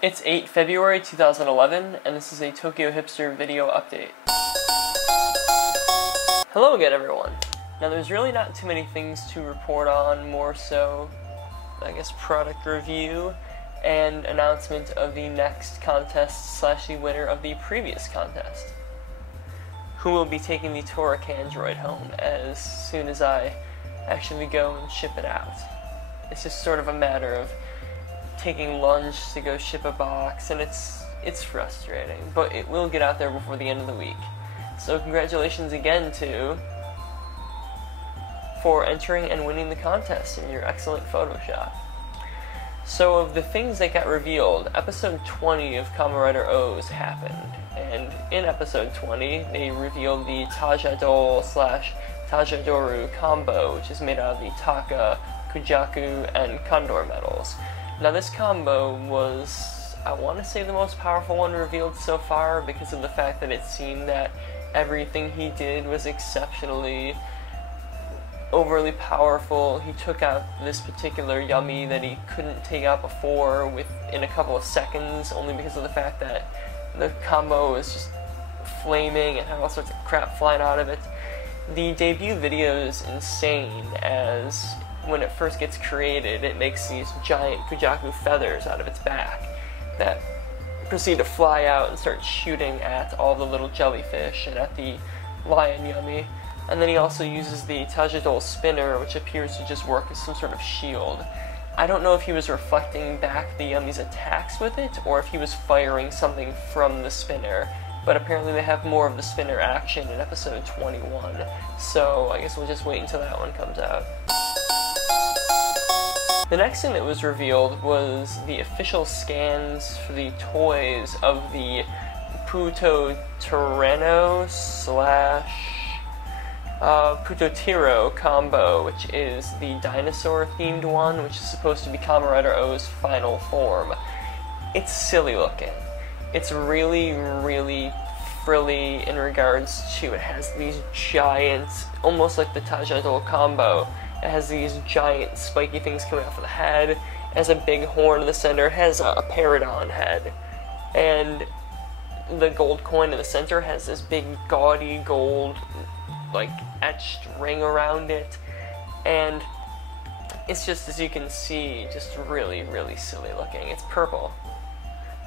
It's 8 February 2011, and this is a Tokyo Hipster video update. Hello again, everyone. Now, there's really not too many things to report on, more so, I guess, product review and announcement of the next contest / the winner of the previous contest, who will be taking the Candroid home as soon as I actually go and ship it out. It's just sort of a matter of taking lunch to go ship a box, and it's frustrating, but it will get out there before the end of the week. So congratulations again for entering and winning the contest in your excellent Photoshop. So of the things that got revealed, episode 20 of Kamen Rider OOO happened, and in episode 20 they revealed the TaJaDol / TaJaDoru combo, which is made out of the Taka, Kujaku, and Condor metals. Now this combo was, I want to say, the most powerful one revealed so far because of the fact that it seemed that everything he did was exceptionally overly powerful. He took out this particular yummy that he couldn't take out before within a couple of seconds, only because of the fact that the combo was just flaming and had all sorts of crap flying out of it. The debut video is insane, as when it first gets created, it makes these giant Kujaku feathers out of its back that proceed to fly out and start shooting at all the little jellyfish and at the lion yummy. And then he also uses the TaJaDol spinner, which appears to just work as some sort of shield. I don't know if he was reflecting back the yummy's attacks with it, or if he was firing something from the spinner, but apparently they have more of the spinner action in episode 21, so I guess we'll just wait until that one comes out. The next thing that was revealed was the official scans for the toys of the PuToTerano / PuToTera Combo, which is the dinosaur-themed one, which is supposed to be Kamen Rider OOO's final form. It's silly looking. It's really, really frilly in regards to, it has these giant, almost like the TaJaDol combo, it has these giant spiky things coming off of the head, it has a big horn in the center, it has a Paradon head, and the gold coin in the center has this big gaudy gold, like, etched ring around it, and it's just, as you can see, just really, really silly looking. It's purple,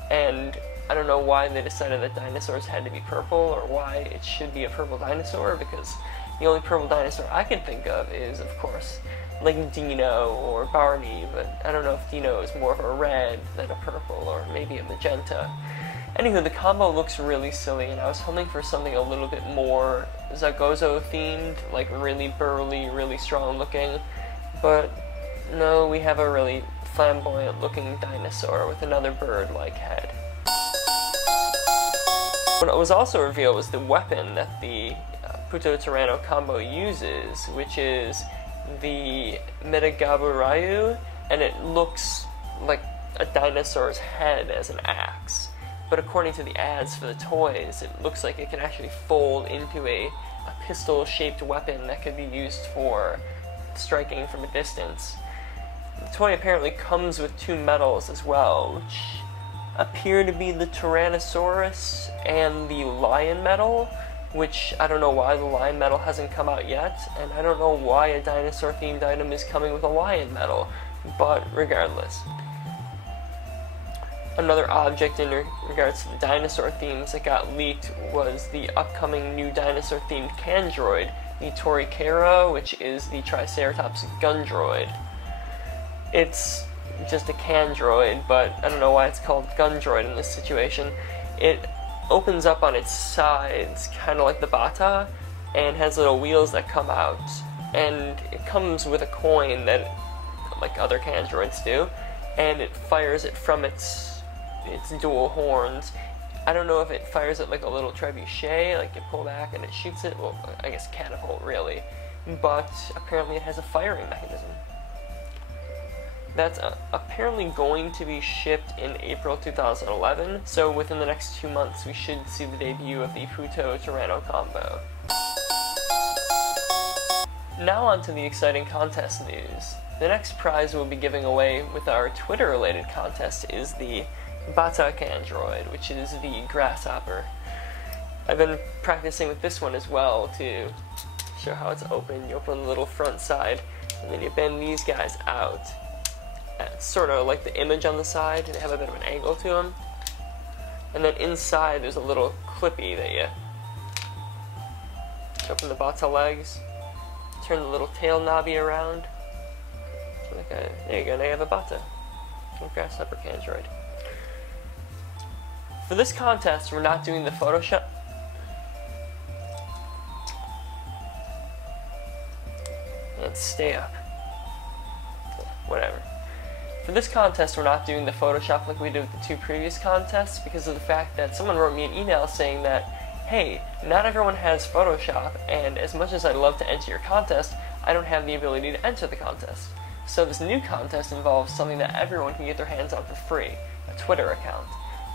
and I don't know why they decided that dinosaurs had to be purple, or why it should be a purple dinosaur, because the only purple dinosaur I can think of is, of course, like Dino or Barney, but I don't know if Dino is more of a red than a purple, or maybe a magenta. Anywho, the combo looks really silly, and I was hoping for something a little bit more Zagozo themed, like really burly, really strong looking, but no, we have a really flamboyant looking dinosaur with another bird-like head. What was also revealed was the weapon that the PuToTerano combo uses, which is the MedaGabuRyu, and it looks like a dinosaur's head as an axe. But according to the ads for the toys, it looks like it can actually fold into a pistol-shaped weapon that could be used for striking from a distance. The toy apparently comes with two medals as well, which appear to be the Tyrannosaurus and the Lion medal, which I don't know why the Lion medal hasn't come out yet, and I don't know why a dinosaur-themed item is coming with a Lion medal, but regardless. Another object in regards to the dinosaur themes that got leaked was the upcoming new dinosaur-themed Candroid, the Torikera, which is the Triceratops gun droid. It's just a Candroid, but I don't know why it's called gun droid in this situation. It opens up on its sides, kind of like the Battas, and has little wheels that come out, and it comes with a coin that, like other Candroids do, and it fires it from its dual horns. I don't know if it fires it like a little trebuchet, like you pull back and it shoots it, well, I guess catapult really, but apparently it has a firing mechanism. That's apparently going to be shipped in April 2011, so within the next 2 months we should see the debut of the PuToTerano combo. Now on to the exciting contest news. The next prize we'll be giving away with our Twitter-related contest is the Battas Candroid, which is the grasshopper. I've been practicing with this one as well to show how it's open. You open the little front side, and then you bend these guys out. It's sort of like the image on the side, and they have a bit of an angle to them. And then inside there's a little clippy that you open the Battas legs, turn the little tail knobby around. There you go, now you have a Battas. Grasshopper Candroid. For this contest, we're not doing the Photoshop. Let's stay up. Whatever. For this contest, we're not doing the Photoshop like we did with the two previous contests because of the fact that someone wrote me an email saying that, hey, not everyone has Photoshop, and as much as I'd love to enter your contest, I don't have the ability to enter the contest. So this new contest involves something that everyone can get their hands on for free, a Twitter account.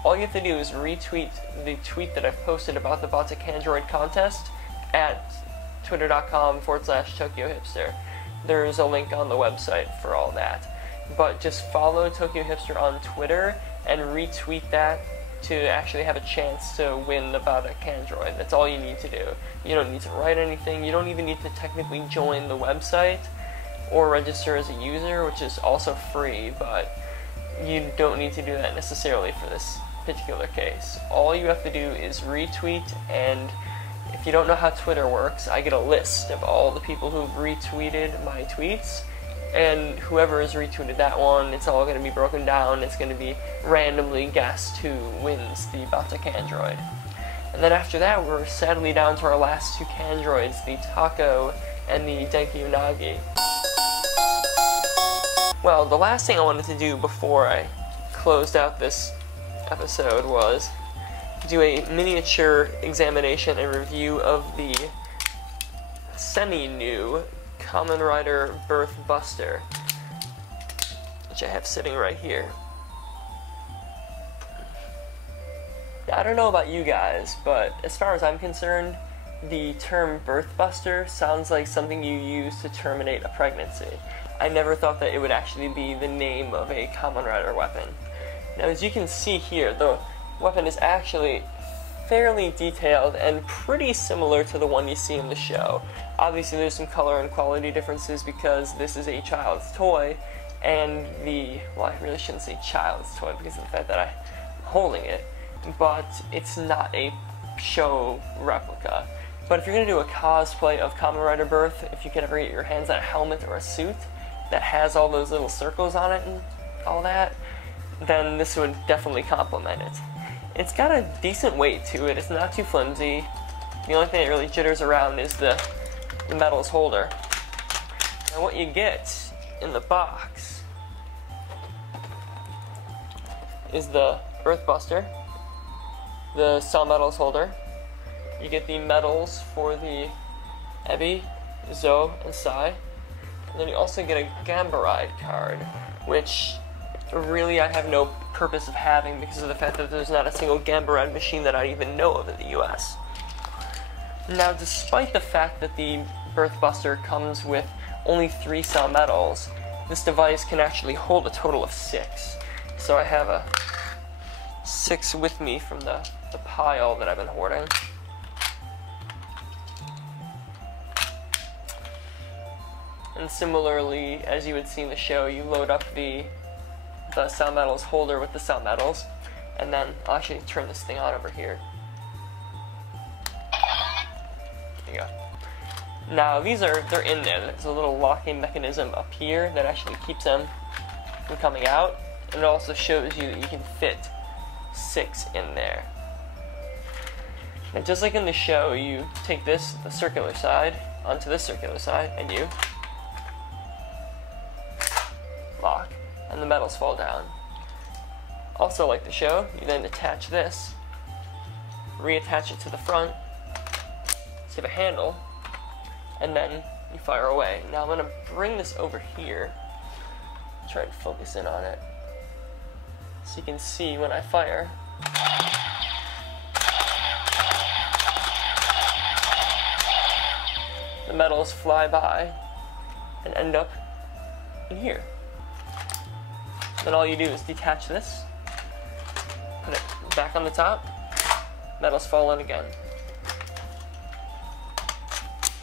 All you have to do is retweet the tweet that I've posted about the Battas Candroid contest at twitter.com/TokyoHipster. There's a link on the website for all that. But just follow Tokyo Hipster on Twitter and retweet that to actually have a chance to win the Battas Candroid. That's all you need to do. You don't need to write anything. You don't even need to technically join the website or register as a user, which is also free, but you don't need to do that necessarily for this particular case. All you have to do is retweet, and if you don't know how Twitter works, I get a list of all the people who've retweeted my tweets, and whoever has retweeted that one, it's all going to be broken down. It's going to be randomly guessed who wins the Battas Candroid. And then after that, we're sadly down to our last two Candroids, the Taco and the Deku Nagi. Well, the last thing I wanted to do before I closed out this episode was do a miniature examination and review of the semi-new Kamen Rider Birth Buster, which I have sitting right here. I don't know about you guys, but as far as I'm concerned, the term Birth Buster sounds like something you use to terminate a pregnancy. I never thought that it would actually be the name of a Kamen Rider weapon. Now, as you can see here, the weapon is actually fairly detailed and pretty similar to the one you see in the show. Obviously there's some color and quality differences because this is a child's toy, and well, I really shouldn't say child's toy because of the fact that I'm holding it, but it's not a show replica. But if you're going to do a cosplay of Kamen Rider Birth, if you could ever get your hands on a helmet or a suit that has all those little circles on it and all that, then this would definitely complement it. It's got a decent weight to it. It's not too flimsy. The only thing that really jitters around is the metals holder. And what you get in the box is the Birth Buster, the Saw Metals holder. You get the medals for the Ebi, Zo, and Sai. And then you also get a MedaGabuRyu card, which really I have no purpose of having because of the fact that there's not a single MedaGabuRyu machine that I even know of in the US. Now, despite the fact that the Birth Buster comes with only 3 Saw medals, this device can actually hold a total of 6. So I have a 6 with me from the pile that I've been hoarding. And similarly, as you would see in the show, you load up the Saw Metals holder with the Saw Metals, and then I'll actually turn this thing on over here. There you go. Now they're in there. There's a little locking mechanism up here that actually keeps them from coming out, and it also shows you that you can fit 6 in there. And just like in the show, you take the circular side, onto this circular side, and you lock, and the metals fall down. Also, like the show, you then attach this, reattach it to the front, so you have a handle, and then you fire away. Now I'm going to bring this over here, try and focus in on it, so you can see when I fire. The metals fly by and end up in here. Then all you do is detach this, on the top, metals fall in again.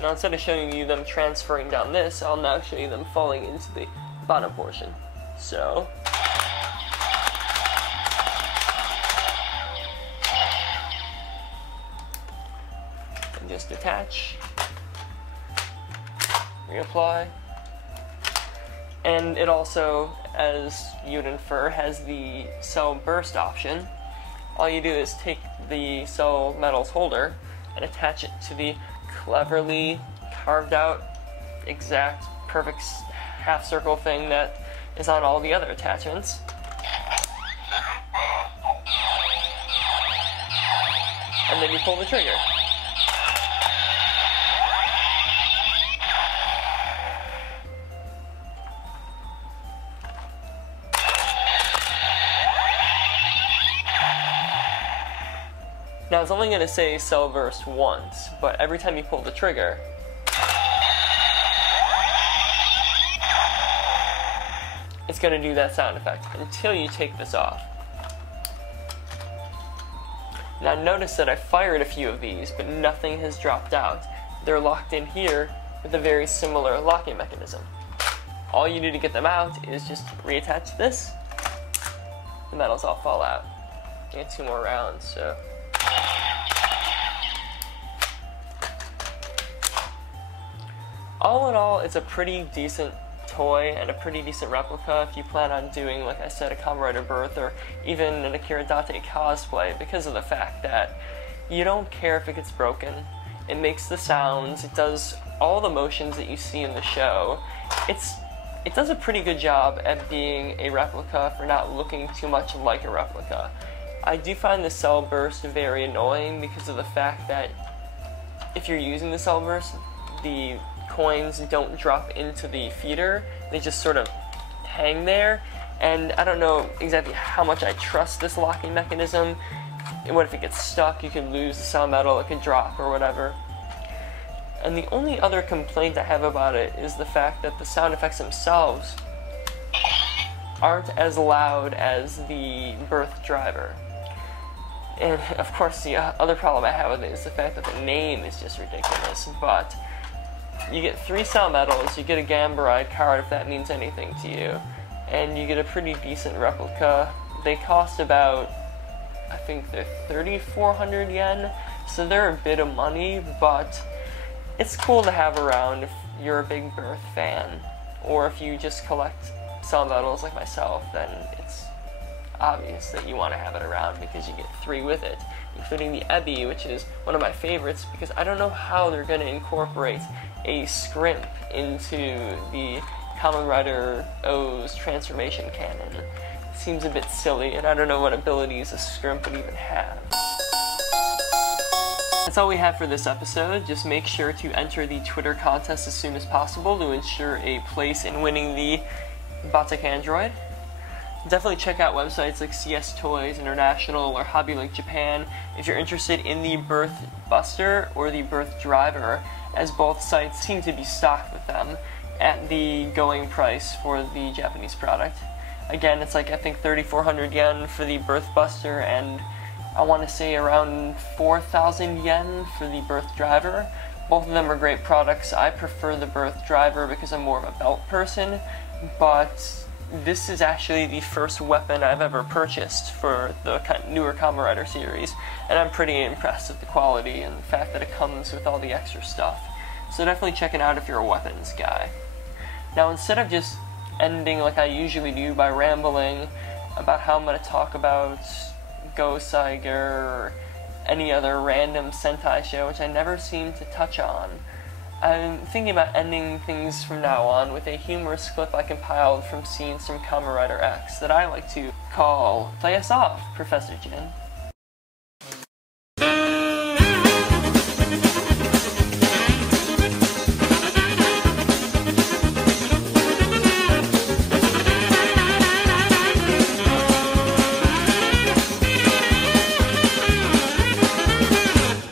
Now instead of showing you them transferring down this, I'll now show you them falling into the bottom portion. So, and just attach, reapply, and it also, as you'd infer, has the cell burst option. All you do is take the cell metals holder and attach it to the cleverly carved out, exact, perfect half circle thing that is on all the other attachments. And then you pull the trigger. Now it's only going to say cell burst once, but every time you pull the trigger, it's going to do that sound effect until you take this off. Now notice that I fired a few of these, but nothing has dropped out. They're locked in here with a very similar locking mechanism. All you do to get them out is just reattach this. The metals all fall out. You get 2 more rounds, so. All in all, it's a pretty decent toy and a pretty decent replica if you plan on doing, like I said, a Kamen Rider Birth or even an Akira Date cosplay, because of the fact that you don't care if it gets broken. It makes the sounds, it does all the motions that you see in the show. It does a pretty good job at being a replica for not looking too much like a replica. I do find the cell burst very annoying because of the fact that if you're using the cell burst, the coins don't drop into the feeder, they just sort of hang there, and I don't know exactly how much I trust this locking mechanism. What if it gets stuck? You could lose the cell metal, it could drop or whatever. And the only other complaint I have about it is the fact that the sound effects themselves aren't as loud as the Birth driver. And of course the other problem I have with it is the fact that the name is just ridiculous, but you get 3 cell metals, you get a MedaGabuRyu card if that means anything to you, and you get a pretty decent replica. They cost about, I think they're 3,400 yen, so they're a bit of money, but it's cool to have around if you're a big Birth fan, or if you just collect cell metals like myself, then it's obvious that you want to have it around because you get 3 with it, including the Ebi, which is one of my favorites because I don't know how they're going to incorporate a scrimp into the Kamen Rider OOO's transformation canon. It seems a bit silly, and I don't know what abilities a scrimp would even have. That's all we have for this episode. Just make sure to enter the Twitter contest as soon as possible to ensure a place in winning the Battas Candroid. Definitely check out websites like CS Toys International or HobbyLink Japan if you're interested in the Birth Buster or the Birth Driver, as both sites seem to be stocked with them at the going price for the Japanese product. Again, it's like I think 3,400 yen for the Birth Buster and I want to say around 4,000 yen for the Birth Driver. Both of them are great products. I prefer the Birth Driver because I'm more of a belt person, but this is actually the first weapon I've ever purchased for the newer Kamen Rider series, and I'm pretty impressed with the quality and the fact that it comes with all the extra stuff. So definitely check it out if you're a weapons guy. Now instead of just ending like I usually do by rambling about how I'm going to talk about Go Saiger or any other random Sentai show, which I never seem to touch on, I'm thinking about ending things from now on with a humorous clip I compiled from scenes from Kamen Rider X that I like to call Play Us Off, Professor Jin.